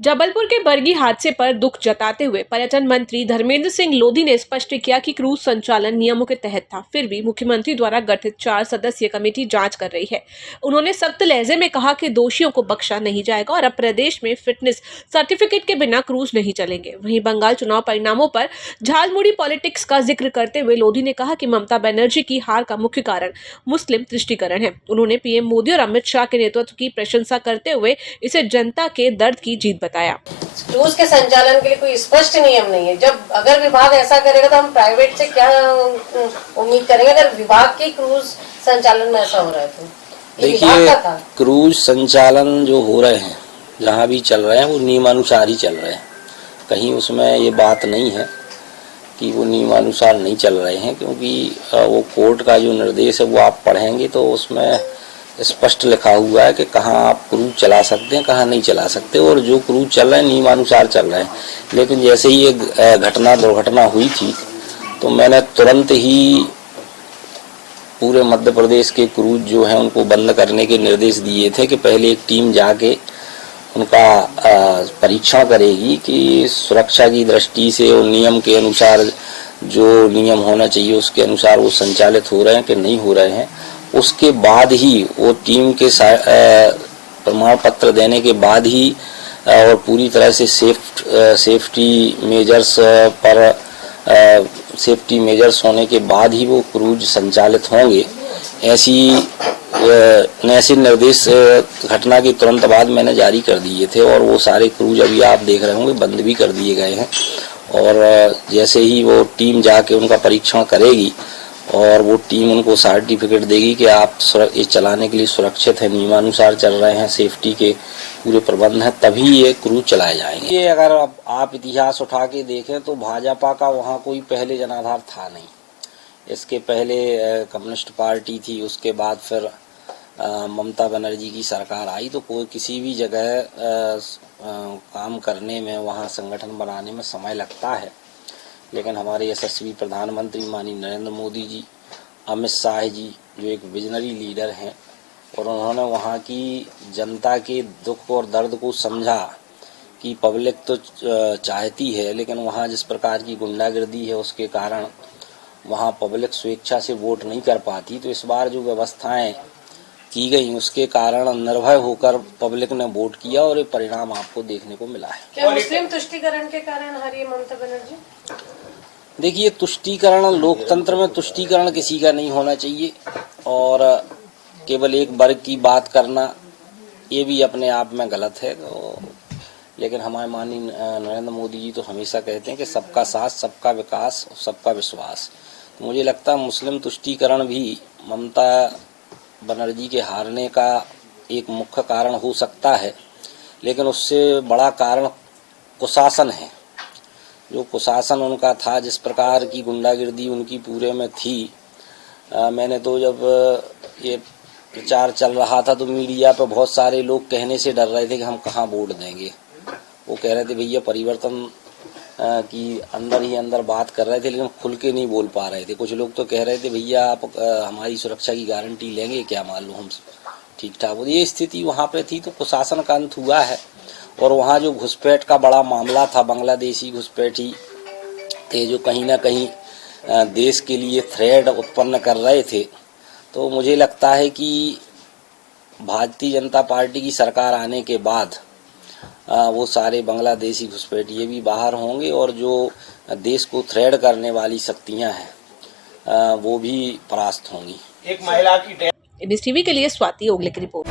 जबलपुर के बरगी हादसे पर दुख जताते हुए पर्यटन मंत्री धर्मेंद्र सिंह लोधी ने स्पष्ट किया कि क्रूज संचालन नियमों के तहत था, फिर भी मुख्यमंत्री द्वारा गठित 4 सदस्यीय कमेटी जांच कर रही है। उन्होंने सख्त लहजे में कहा कि दोषियों को बख्शा नहीं जाएगा और अब प्रदेश में फिटनेस सर्टिफिकेट के बिना क्रूज नहीं चलेंगे। वहीं बंगाल चुनाव परिणामों पर झालमुड़ी पॉलिटिक्स का जिक्र करते हुए लोधी ने कहा कि ममता बनर्जी की हार का मुख्य कारण मुस्लिम तुष्टीकरण है। उन्होंने पीएम मोदी और अमित शाह के नेतृत्व की प्रशंसा करते हुए इसे जनता के दर्द की जीत बताया। क्रूज के संचालन के लिए कोई स्पष्ट नियम नहीं है। जब अगर विभाग ऐसा करेगा तो हम प्राइवेट से क्या उम्मीद करेंगे, अगर विभाग की क्रूज संचालन में ऐसा हो रहा है तो। देखिए, क्रूज संचालन जो हो रहे हैं, जहाँ भी चल रहे हैं, वो नियमानुसार ही चल रहे हैं। कहीं उसमें ये बात नहीं है कि वो नियमानुसार नहीं चल रहे हैं, क्योंकि वो कोर्ट का जो निर्देश है वो आप पढ़ेंगे तो उसमें स्पष्ट लिखा हुआ है कि कहाँ आप क्रूज चला सकते हैं, कहाँ नहीं चला सकते, और जो क्रूज चल रहे हैं नियमानुसार चल रहे हैं। लेकिन जैसे ही ये दुर्घटना हुई थी तो मैंने तुरंत ही पूरे मध्य प्रदेश के क्रूज जो है उनको बंद करने के निर्देश दिए थे कि पहले एक टीम जाके उनका परीक्षण करेगी कि सुरक्षा की दृष्टि से और नियम के अनुसार जो नियम होना चाहिए उसके अनुसार वो संचालित हो रहे हैं कि नहीं हो रहे हैं। उसके बाद ही वो टीम के प्रमाण पत्र देने के बाद ही और पूरी तरह से सेफ्टी मेजर्स होने के बाद ही वो क्रूज संचालित होंगे। ऐसे निर्देश घटना के तुरंत बाद मैंने जारी कर दिए थे और वो सारे क्रूज अभी आप देख रहे होंगे बंद भी कर दिए गए हैं। और जैसे ही वो टीम जाके उनका परीक्षण करेगी और वो टीम उनको सर्टिफिकेट देगी कि आप ये चलाने के लिए सुरक्षित है, नियमानुसार चल रहे हैं, सेफ्टी के पूरे प्रबंध हैं, तभी ये क्रूज चलाए जाएंगे। ये अगर अब आप इतिहास उठा के देखें तो भाजपा का वहाँ कोई पहले जनाधार था नहीं। इसके पहले कम्युनिस्ट पार्टी थी, उसके बाद फिर ममता बनर्जी की सरकार आई, तो कोई किसी भी जगह काम करने में, वहाँ संगठन बनाने में समय लगता है। लेकिन हमारे यशस्वी प्रधानमंत्री माननीय नरेंद्र मोदी जी, अमित शाह जी जो एक विजनरी लीडर हैं, और उन्होंने वहाँ की जनता के दुख और दर्द को समझा कि पब्लिक तो चाहती है, लेकिन वहाँ जिस प्रकार की गुंडागर्दी है उसके कारण वहाँ पब्लिक स्वेच्छा से वोट नहीं कर पाती। तो इस बार जो व्यवस्थाएं की गई उसके कारण निर्भय होकर पब्लिक ने वोट किया और ये परिणाम आपको देखने को मिला है। क्या मुस्लिम तुष्टीकरण के कारण हारी ममता बनर्जी? देखिए, तुष्टीकरण, लोकतंत्र में तुष्टीकरण किसी का नहीं होना चाहिए और केवल एक वर्ग की बात करना ये भी अपने आप में गलत है। तो लेकिन हमारे माननीय नरेंद्र मोदी जी तो हमेशा कहते हैं कि सबका साथ, सबका विकास, सबका विश्वास। तो मुझे लगता है मुस्लिम तुष्टीकरण भी ममता बनर्जी के हारने का एक मुख्य कारण हो सकता है, लेकिन उससे बड़ा कारण कुशासन है। जो कुशासन उनका था, जिस प्रकार की गुंडागिर्दी उनकी पूरे में थी, मैंने तो जब ये प्रचार चल रहा था तो मीडिया पे बहुत सारे लोग कहने से डर रहे थे कि हम कहाँ वोट देंगे। वो कह रहे थे भैया परिवर्तन की अंदर ही अंदर बात कर रहे थे, लेकिन खुल के नहीं बोल पा रहे थे। कुछ लोग तो कह रहे थे भैया आप हमारी सुरक्षा की गारंटी लेंगे क्या, मालूम हम ठीक ठाक। ये स्थिति वहाँ पे थी। तो कुशासन का अंत हुआ है और वहाँ जो घुसपैठ का बड़ा मामला था, बांग्लादेशी घुसपैठी थे जो कहीं ना कहीं देश के लिए थ्रेट उत्पन्न कर रहे थे। तो मुझे लगता है कि भारतीय जनता पार्टी की सरकार आने के बाद वो सारे बांग्लादेशी घुसपैठिए भी बाहर होंगे और जो देश को थ्रेट करने वाली शक्तियां हैं वो भी परास्त होंगी। एक महिला की एबीसी टीवी के लिए स्वाति ओगले की रिपोर्ट।